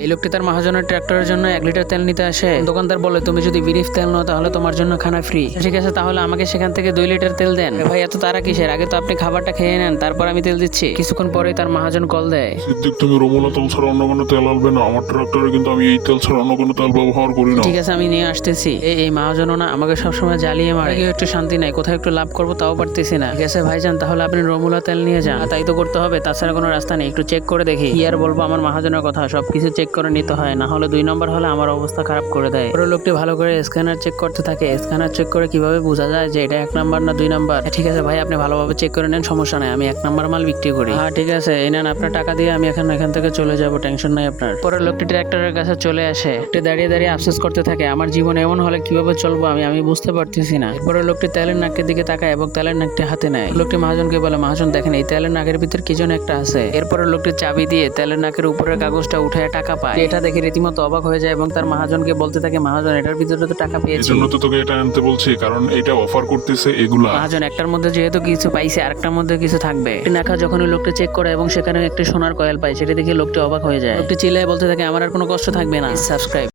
এই লোকটি তার মহাজনের ট্রাক্টরের জন্য 1 লিটার তেল নিতে আসে। দোকানদার বলে, তুমি যদি বিরিফ তেল নাও তাহলে তোমার জন্য খানা ফ্রি। ঠিক আছে, তাহলে আমাকে সেখান থেকে 2 লিটার তেল দেন। ভাই এত তারা কিসের? আগে তো আপনি খাবারটা খেয়ে নেন, তারপর আমি তেল দিচ্ছি। কিছুক্ষণ পরেই তার মহাজন কল দেয়। সিদ্দিক, তুমি রমুলা তেল ছাড়া অন্য কোনো তেল আনবে না। আমার ট্রাক্টরে কিন্তু আমি এই তেল ছাড়া অন্য কোনো তেল ব্যবহার করি না। ঠিক আছে, আমি নিয়ে আসতেছি। এই মহাজনও না আমাকে সবসময় জ্বালিয়ে মারে। কেউ একটু শান্তি নাই, কোথাও একটু লাভ করবো তাও পারতেছি না। ঠিক আছে ভাইজান, তাহলে আপনি রমুলা তেল নিয়ে যান। তাই তো করতে হবে, তাছাড়া কোনো রাস্তা নেই। একটু চেক করে দেখি। কি আর বলবো আমার মহাজনের কথা, সবকিছু চেক করে নিতে হয়, না হলে 2 নম্বর হলে আমার অবস্থা খারাপ করে দেয়। পুরো লোকটি ভালো করে স্ক্যানার চেক করতে থাকে। স্ক্যানার চেক করে কিভাবে বোঝা যায় যে এটা 1 নাম্বার না 2 নাম্বার? ঠিক আছে ভাই, আপনি ভালোভাবে চেক করে নেন, সমস্যা নাই। আমি 1 নাম্বার মাল বিক্রি করি। হ্যাঁ ঠিক আছে, এই নেন আপনার টাকা দিয়ে আমি এখান থেকে চলে যাবো, টেনশন নাই আপনার। পরে লোকটি ট্রাক্টরের কাছে চলে আসে। লোকটি দাঁড়িয়ে দাঁড়িয়ে আফসোস করতে থাকে, আমার জীবন এমন হলে কিভাবে চলবো আমি বুঝতে পারতেছি না। এরপরে লোকটি তেলের নাকের দিকে তাকায় এবং তেলের নাকটি হাতে নেয়। লোকটি মহাজনকে বলে, মহাজন দেখেন এই তেলের নাকের ভিতর কি যেন একটা আছে। এরপরে লোকটি চাবি দিয়ে তেলের নাকের উপরের কাগজটা উঠায় টাকা পায়। এটা দেখে রীতিমতো অবাক হয়ে যায় এবং তার মহাজনকে বলতে থাকে, মহাজন এটার ভিতরে তো টাকা এই পেয়েছি। জন্য তো তোকে এটা আনতে বলছি, কারণ এটা অফার করতেছে এগুলা। মহাজন একটার মধ্যে যেহেতু কিছু পাইছে, আরেকটার মধ্যে কিছু থাকবে। নাকা যখনই লোকটি চেক করে এবং সেখানে একটি সোনার কয়েল পায়, সেটা দেখে লোকটি অবাক হয়ে যায়। লোকটি চিল্লায় বলতে থাকে, আমার আর কোনো কষ্ট থাকবে না। সাবস্ক্রাইব।